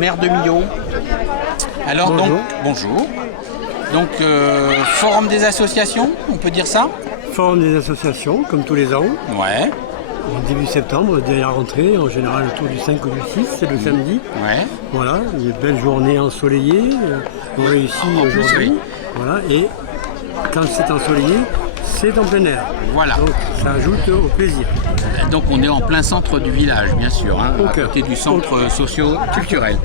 maire de Millau. Alors Bonjour. Bonjour. Donc, forum des associations, on peut dire ça? Forum des associations, comme tous les ans. Ouais. En début septembre, dès la rentrée, en général autour du 5 ou du 6, c'est le samedi. Ouais. Voilà, une belle journée ensoleillée, on réussit aujourd'hui. oui. Voilà, et quand c'est ensoleillé, c'est en plein air. Voilà. Donc ça ajoute au plaisir. Donc on est en plein centre du village, bien sûr, hein, Au à cœur. côté du centre socio-culturel.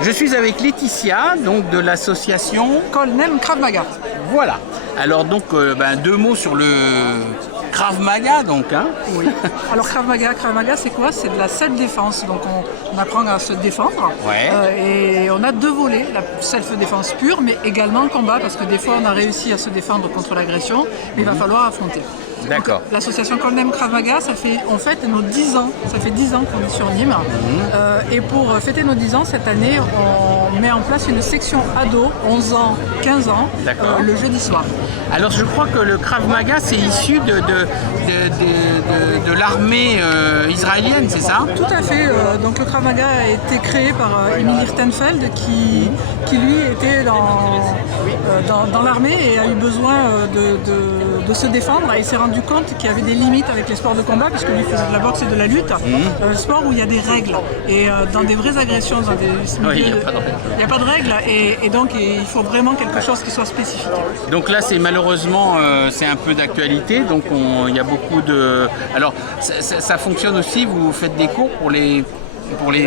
Je suis avec Laetitia, donc de l'association. Colnem Krav Maga. Voilà. Alors donc, deux mots sur le Krav Maga, donc. Hein. Oui. Alors Krav Maga c'est quoi? C'est de la self-défense. Donc on apprend à se défendre. Ouais. Et on a deux volets, la self-défense pure, mais également le combat, parce que des fois on a réussi à se défendre contre l'agression, mais il va falloir affronter. D'accord. Donc, l'association Colnem Krav Maga, on fête nos 10 ans. Ça fait 10 ans qu'on est sur Nîmes. Et pour fêter nos 10 ans, cette année, on met en place une section ado, 11 ans, 15 ans, D'accord. le jeudi soir. Alors je crois que le Krav Maga, c'est issu de l'armée israélienne, c'est ça? Tout à fait. Donc le Krav Maga a été créé par Emil Lichtenfeld qui lui était dans l'armée et a eu besoin de se défendre. Et il s'est rendu compte qu'il y avait des limites avec les sports de combat, puisque lui faisait de la boxe et de la lutte. Un sport où il y a des règles. Et dans des vraies agressions, dans des Oui, milieux, il n'y a pas de règles. Et donc il faut vraiment quelque chose qui soit spécifique. Donc là, c'est malheureusement, c'est un peu d'actualité. Donc il y a beaucoup de. Alors ça fonctionne aussi. Vous faites des cours pour les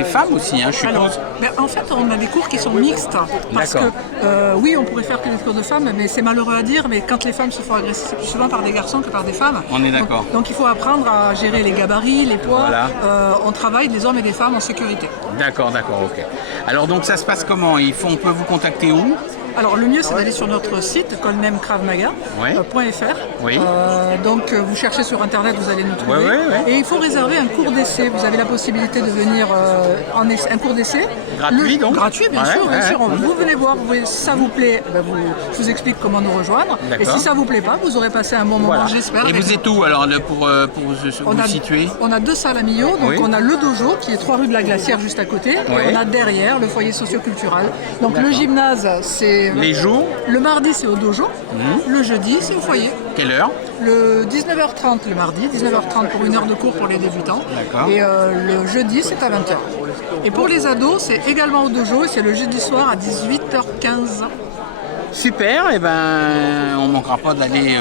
femmes aussi, hein, je suppose. Alors, en fait, on a des cours qui sont mixtes. Parce que, D'accord. oui, on pourrait faire que des cours de femmes, mais c'est malheureux à dire, mais quand les femmes se font agresser, c'est plus souvent par des garçons que par des femmes. On est d'accord. Donc il faut apprendre à gérer les gabarits, les poids. Voilà. On travaille des hommes et des femmes en sécurité. D'accord, ok. Alors donc ça se passe comment? On peut vous contacter où? Alors le mieux, c'est d'aller sur notre site colnemkravmaga.fr. Oui. Donc vous cherchez sur internet, vous allez nous trouver. Ouais. Et il faut réserver un cours d'essai. Vous avez la possibilité de venir un cours d'essai. Gratuit donc? Gratuit, bien sûr. Ouais. Vous venez voir, ça vous plaît, je vous explique comment nous rejoindre. Et D'accord. si ça vous plaît pas, vous aurez passé un bon moment, Voilà. j'espère. Et vous êtes où alors pour vous situer? On a deux salles à Millau, donc Oui. on a le dojo qui est 3 rue de la Glacière juste à côté, Oui. et on a derrière le foyer socio-culturel. Donc le gymnase, c'est Les jours? le mardi c'est au dojo, le jeudi c'est au foyer. Quelle heure? Le 19h30 le mardi, 19h30 pour 1 heure de cours pour les débutants. D'accord. Et le jeudi c'est à 20h. Et pour les ados c'est également au dojo, et c'est le jeudi soir à 18h15. Super, on ne manquera pas d'aller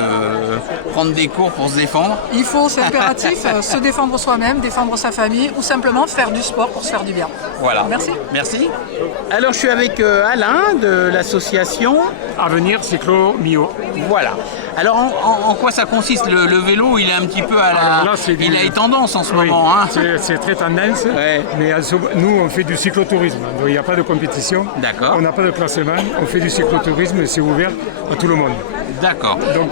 prendre des cours pour se défendre. Il faut, c'est impératif, se défendre soi-même, défendre sa famille, ou simplement faire du sport pour se faire du bien. Voilà. Merci. Alors je suis avec Alain de l'association. Avenir Cyclo Millau. Voilà. Alors en quoi ça consiste? Le vélo, il est un petit peu Alors là, c'est il a tendance en ce Oui, moment. Hein. c'est très tendance. Ouais. Mais nous, on fait du cyclotourisme. Donc il n'y a pas de compétition. D'accord. On n'a pas de classement. On fait du cyclotourisme. C'est ouvert à tout le monde. D'accord. Donc,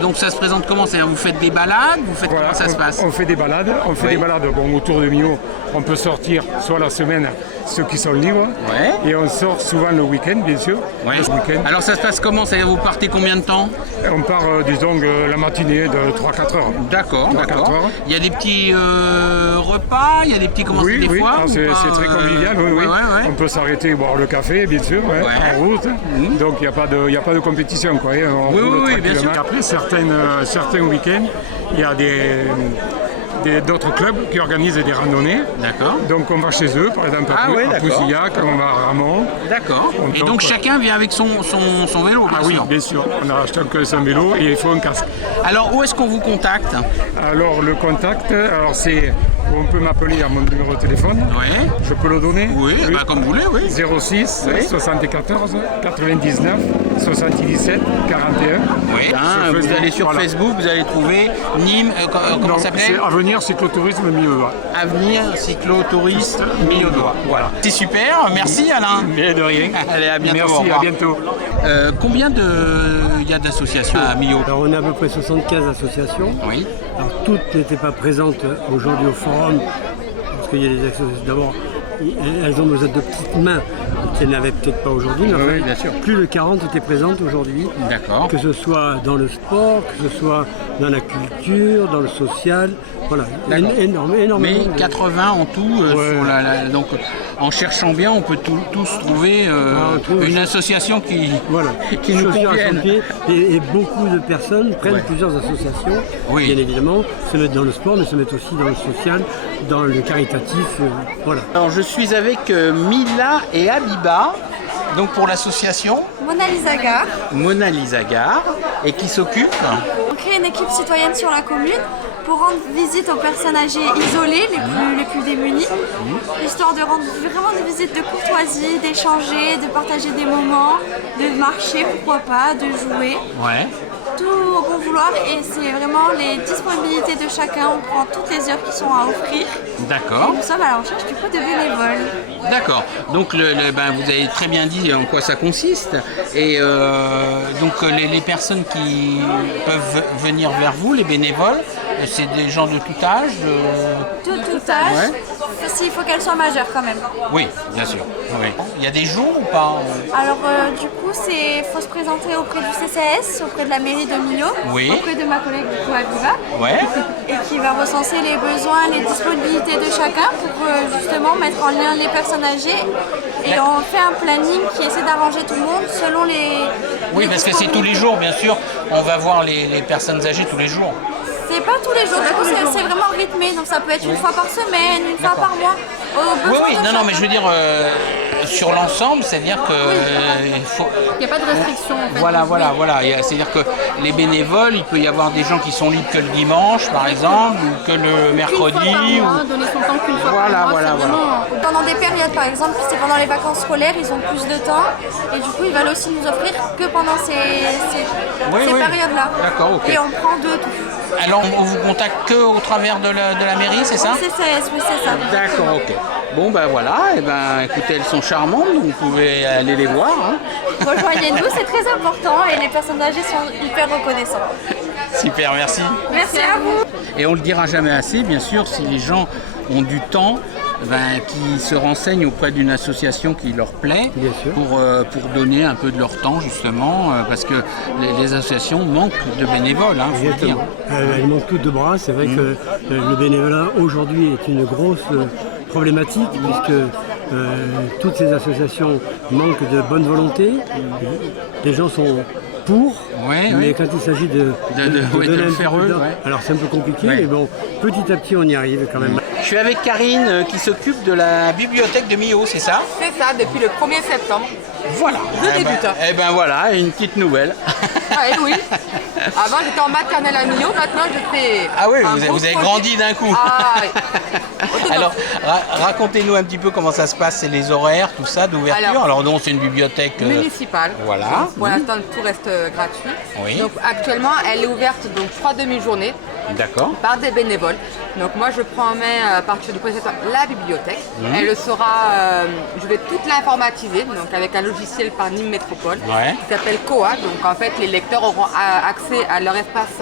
Donc ça se présente comment? C'est-à-dire vous faites des balades? voilà, Comment ça se passe? on fait des balades. On fait Oui. des balades autour de Millau. On peut sortir soit la semaine, ceux qui sont libres. Ouais. Et on sort souvent le week-end, bien sûr. Ouais. Le week-end. Alors ça se passe comment? C'est-à-dire vous partez combien de temps? On part, disons, la matinée de 3-4 heures. D'accord. 3-4 heures. Il y a des petits repas, il y a des petits Oui, des fois ah, ou c'est pas, très convivial. Oui. Ouais. On peut s'arrêter boire le café, bien sûr, en route. Donc il n'y a pas de compétition. Quoi, on roule Oui, bien sûr. tranquillement. Après, certains week-ends, il y a d'autres clubs qui organisent des randonnées. D'accord. Donc on va chez eux, par exemple Ah ouais, à d'accord. Pousillac, on va à Ramon. D'accord. Et Donc, donc chacun vient avec son vélo, bien Ah oui, sûr. bien sûr. On a chacun son vélo et il faut un casque. Alors où est-ce qu'on vous contacte? Alors le contact, c'est on peut m'appeler à mon numéro de téléphone. Oui. Je peux le donner? Oui, comme vous voulez, oui. 06 Oui. 74 99 77 41. Oui. Sur Vous Facebook, allez sur voilà. Facebook, vous allez trouver Nîmes, comment Donc, ça s'appelle? c'est Avenir Cyclotourisme Millau. Avenir cyclotouriste Millau-Doigt. Voilà. C'est super, merci Alain. Mais de rien. Allez, à bientôt. au Merci, revoir. à bientôt. Combien il y a d'associations à Millau? Alors on a à peu près 75 associations. Oui. Alors toutes n'étaient pas présentes aujourd'hui au forum, parce qu'il y a des associations. D'abord, elles ont besoin de petites mains qu'elles n'avaient peut-être pas aujourd'hui, mais Oui, enfin, bien sûr. plus de 40 étaient présentes aujourd'hui. D'accord. Que ce soit dans le sport, que ce soit dans la culture, dans le social, Voilà, D'accord. énormément. Mais 80 en tout, Ouais. donc en cherchant bien, on peut tous trouver on trouve- une association qui nous Chaussures à convienne. chantier, et beaucoup de personnes prennent Ouais. plusieurs associations, Oui. bien évidemment, se mettent dans le sport, mais se mettent aussi dans le social, dans le caritatif, voilà. Alors je suis avec Mila et Abiba, donc pour l'association Mona Lisa Gare. Mona Lisa Gare, et qui s'occupe. On crée une équipe citoyenne sur la commune pour rendre visite aux personnes âgées isolées, les plus démunies, histoire de rendre vraiment des visites de courtoisie, d'échanger, de partager des moments, de marcher, pourquoi pas, de jouer. Ouais. Tout au bon vouloir, et c'est vraiment les disponibilités de chacun. On prend toutes les heures qui sont à offrir. D'accord. Nous sommes à la recherche du coup de bénévoles. D'accord. Donc vous avez très bien dit en quoi ça consiste. Et donc les personnes qui peuvent venir vers vous, les bénévoles, c'est des gens de tout âge. Tout âge, Ouais. s'il faut qu'elles soient majeures quand même. Oui, bien sûr. Oui. Il y a des jours ou pas? Alors du coup, faut se présenter auprès du CCS, auprès de la mairie de Millau, Oui. auprès de ma collègue du coup Abiba, Ouais. et qui va recenser les besoins, les disponibilités de chacun pour justement mettre en lien les personnes âgées. Et on fait un planning qui essaie d'arranger tout le monde selon les... Oui, les parce que c'est tous les disponibilités. jours, bien sûr. On va voir les personnes âgées tous les jours. C'est pas tous les jours, du coup c'est vraiment rythmé, donc ça peut être une fois par semaine, une fois par mois. Au Oui, besoin oui, de non, mais je chacun. veux dire sur l'ensemble, c'est-à-dire que il faut. Il n'y a pas de restriction en fait. Voilà. C'est-à-dire que les bénévoles, il peut y avoir des gens qui sont libres que le dimanche, par exemple, ou que le Qu'une mercredi. fois par mois, donner son temps qu'une fois Voilà, par mois, voilà, c'est vraiment... Pendant des périodes, par exemple, c'est pendant les vacances scolaires, ils ont plus de temps et du coup, ils veulent aussi nous offrir que pendant ces Oui. périodes-là. D'accord, ok. Et on prend de tout. Alors, on vous contacte que au travers de la mairie, c'est ça? CCS, oui, c'est ça. D'accord, ok. Bon, ben voilà, et ben écoutez, elles sont charmantes, donc vous pouvez aller les voir. Hein. Rejoignez-nous, c'est très important et les personnes âgées sont hyper reconnaissantes. Super, merci. Merci à vous. Et on le dira jamais assez, bien sûr, si les gens ont du temps, qui se renseignent auprès d'une association qui leur plaît, Bien sûr. pour donner un peu de leur temps, justement, parce que les associations manquent de bénévoles, hein, faut le dire. Exactement. Elles manquent toutes de bras. C'est vrai que le bénévolat aujourd'hui est une grosse problématique puisque toutes ces associations manquent de bonne volonté. Les gens sont pour, Ouais, mais ouais. quand il s'agit de de donner le un faire petit peu eux, de- ouais. alors c'est un peu compliqué, Ouais. mais bon, petit à petit on y arrive quand même. Je suis avec Karine qui s'occupe de la bibliothèque de Millau, c'est ça? C'est ça, depuis le 1er septembre. Voilà. Je débute. Eh ben voilà, une petite nouvelle. Ouais, oui. Avant, j'étais en maternelle à Millau, maintenant je fais. Ah oui, un vous gros avez projet. grandi d'un coup. Ah, oui. Autonome. Alors, racontez-nous un petit peu comment ça se passe, c'est les horaires, tout ça, d'ouverture. Alors donc, c'est une bibliothèque... Municipale. Voilà. Pour l'instant, tout reste gratuit. Oui. Donc actuellement, elle est ouverte donc 3 demi-journées D'accord. par des bénévoles. Donc moi, je prends en main à partir du 1er septembre la bibliothèque. Mhm. Elle sera, je vais toute l'informatiser, donc avec un logiciel par Nîmes Métropole Ouais. qui s'appelle Koa. Donc en fait, les lecteurs auront accès à leur espace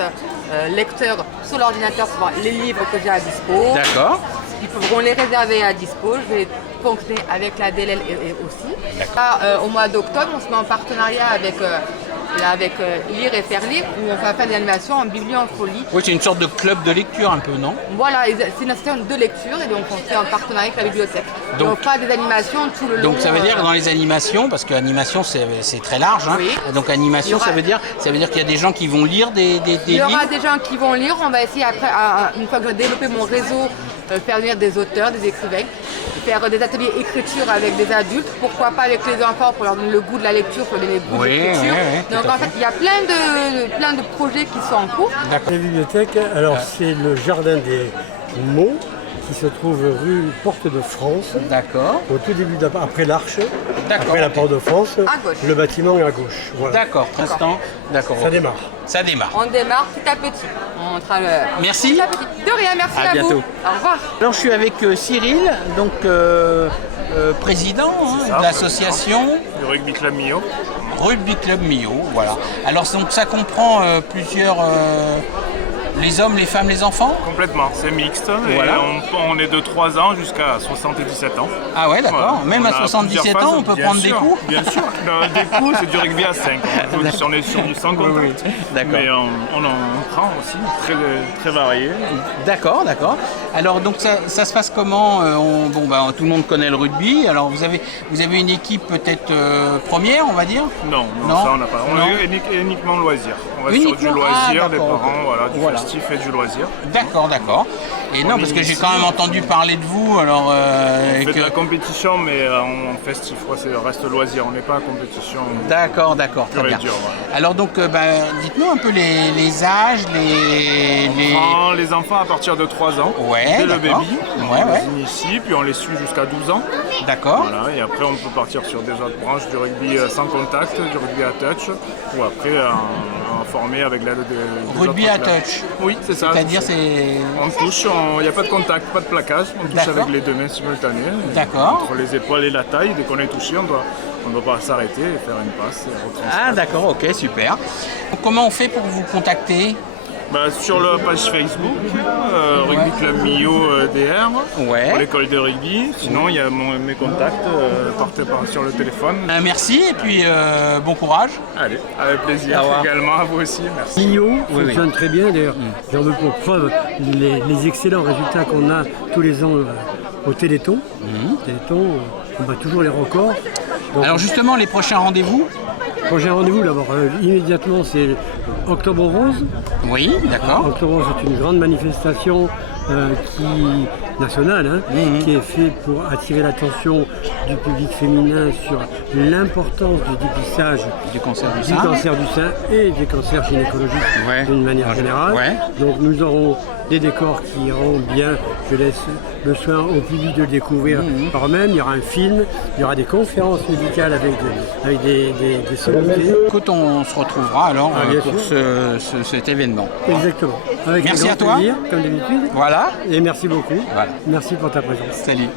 lecteur sur l'ordinateur pour voir les livres que j'ai à dispo. D'accord. Ils pourront les réserver à dispo. Je vais fonctionner avec la DLL et aussi. Là, au mois d'octobre, on se met en partenariat avec Lire et Faire Lire, où on va faire des animations en bibliofolie. Oui, c'est une sorte de club de lecture un peu, non? Voilà, c'est une association de lecture et donc on fait en partenariat avec la bibliothèque. Donc- Donc, on fera des animations tout le long. Donc ça veut dire que dans les animations, parce que animation c'est très large, hein, Oui. donc animation Il y aura- ça veut dire qu'il y a des gens qui vont lire des Il y aura livres. des gens qui vont lire. On va essayer après, une fois que j'ai développé mon réseau, faire venir des auteurs, des écrivains, faire des ateliers écriture avec des adultes. Pourquoi pas avec les enfants pour leur donner le goût de la lecture, pour leur donner le goût de Oui, l'écriture. oui, oui, Donc tout à en fait, il y a plein de projets qui sont en cours. D'accord. La bibliothèque, alors c'est le jardin des mots qui se trouve rue Porte de France, D'accord. au tout début, après l'Arche, D'accord, après la ok. Porte de France, À gauche. le bâtiment est à gauche. Voilà. D'accord, pour l'instant. D'accord. Ça ok. démarre. Ça démarre. On démarre petit à petit. On sera Merci. petit à petit. De rien, merci À à, bientôt. vous. Au revoir. Alors je suis avec Cyril, donc président de l'association Le rugby club Millau. Rugby Club Millau, voilà. Alors donc ça comprend plusieurs les hommes, les femmes, les enfants. Complètement, c'est mixte. Et Voilà. on est de 3 ans jusqu'à 77 ans. Ah ouais, d'accord. Voilà. Même On à a 77 plusieurs ans, phases, on peut bien prendre sûr, des coups. Bien sûr. Des coups, c'est du rugby à 5. On est sur du sans contact. D'accord. Mais on en apprend aussi, très, très varié. D'accord, d'accord. Alors donc ça se passe comment tout le monde connaît le rugby. Alors vous avez une équipe peut-être première, on va dire? Non, Non, ça on n'a pas. On non. a uniquement loisir. On va Uniquement? sur du loisir, Ah, des d'accord, parents, ok. du Voilà. festif et du loisir. D'accord, d'accord. Et non, parce que j'ai quand même entendu parler de vous. Alors On fait de la compétition, mais en festif, ça reste loisir. On n'est pas en compétition. D'accord, d'accord, très Pur et bien. dur, voilà. Alors donc, dites-nous un peu les âges, On prend les enfants à partir de 3 ans, Ouais, dès le d'accord. baby, Ouais, on ouais. les initie, puis on les suit jusqu'à 12 ans. D'accord. Voilà, et après on peut partir sur des autres branches du rugby sans contact, du rugby à touch, ou après en former avec l'aide des Rugby autres à clubs. touch. Oui, c'est ça. C'est-à-dire c'est. On touche, il n'y a pas de contact, pas de plaquage, on touche D'accord. avec les deux mains simultanées. D'accord. Entre les épaules et la taille, dès qu'on est touché, on ne doit pas s'arrêter et faire une passe. Et retransmettre. Ah d'accord, ok, super. Donc, comment on fait pour vous contacter? Sur la page Facebook, Rugby Club Millau DR, Ouais. pour l'école de rugby. Sinon, il y a mes contacts sur le téléphone. Merci et puis bon courage. Allez, avec plaisir. Au revoir. Également à vous aussi, merci. Millau oui. fonctionne très bien, d'ailleurs j'en veux pour preuve les excellents résultats qu'on a tous les ans au Téléthon. Téléthon, on bat toujours les records. Donc, Alors justement, les prochains rendez-vous? prochain rendez-vous d'abord immédiatement c'est Octobre Rose. Oui, d'accord. Octobre Rose c'est une grande manifestation nationale qui est faite pour attirer l'attention du public féminin sur l'importance du dépistage Du cancer du du sein. cancer du sein et des cancers gynécologiques Ouais. d'une manière générale. Ouais. Donc nous aurons des décors qui iront bien, je laisse le soin au public de le découvrir par eux-mêmes. Il y aura un film, il y aura des conférences médicales avec des sommeliers. Écoute, on se retrouvera alors Ah, bien pour cet événement. Exactement. Avec Merci un à grand toi. plaisir, comme d'habitude. Voilà. Et merci beaucoup. Voilà. Merci pour ta présence. Salut.